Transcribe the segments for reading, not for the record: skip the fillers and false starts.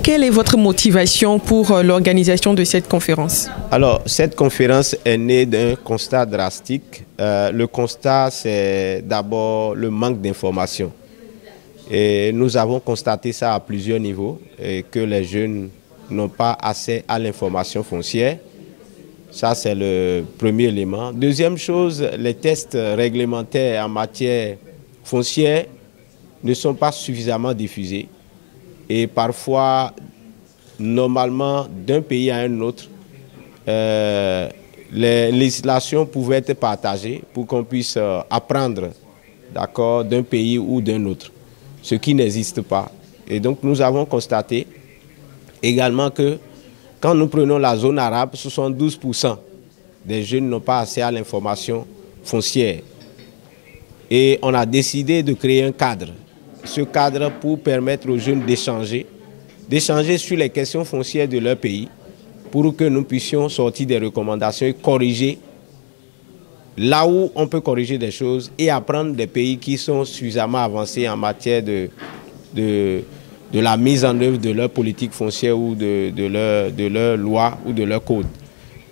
Quelle est votre motivation pour l'organisation de cette conférence? Alors, cette conférence est née d'un constat drastique. Le constat, c'est d'abord le manque d'information. Et nous avons constaté ça à plusieurs niveaux, et que les jeunes n'ont pas accès à l'information foncière. Ça, c'est le premier élément. Deuxième chose, les tests réglementaires en matière foncière ne sont pas suffisamment diffusés. Et parfois, normalement, d'un pays à un autre, les législations pouvaient être partagées pour qu'on puisse apprendre, d'accord, d'un pays ou d'un autre, ce qui n'existe pas. Et donc, nous avons constaté également que quand nous prenons la zone arabe, 72% des jeunes n'ont pas accès à l'information foncière. Et on a décidé de créer un cadre. Ce cadre pour permettre aux jeunes d'échanger sur les questions foncières de leur pays, pour que nous puissions sortir des recommandations et corriger là où on peut corriger des choses et apprendre des pays qui sont suffisamment avancés en matière de la mise en œuvre de leur politique foncière ou de leur loi ou de leur code.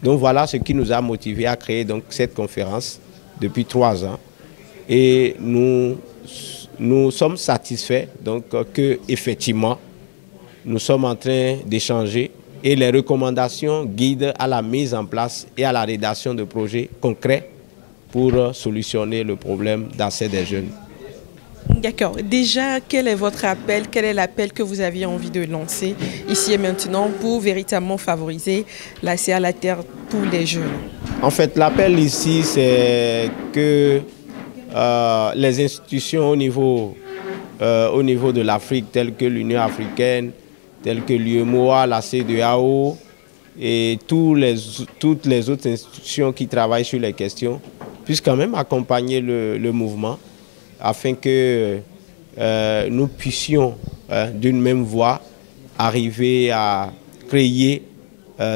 Donc voilà ce qui nous a motivés à créer donc cette conférence depuis 3 ans. Et nous sommes satisfaits donc que effectivement nous sommes en train d'échanger et les recommandations guident à la mise en place et à la rédaction de projets concrets pour solutionner le problème d'accès des jeunes. D'accord. Déjà, quel est votre appel? Quel est l'appel que vous aviez envie de lancer ici et maintenant pour véritablement favoriser l'accès à la terre pour les jeunes? En fait, l'appel ici, c'est que les institutions au niveau de l'Afrique, telles que l'Union africaine, telles que l'UEMOA, la CEDEAO et toutes les autres institutions qui travaillent sur les questions, puissent quand même accompagner le mouvement afin que nous puissions, d'une même voix, arriver à créer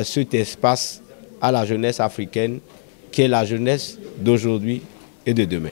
cet espace à la jeunesse africaine qui est la jeunesse d'aujourd'hui et de demain.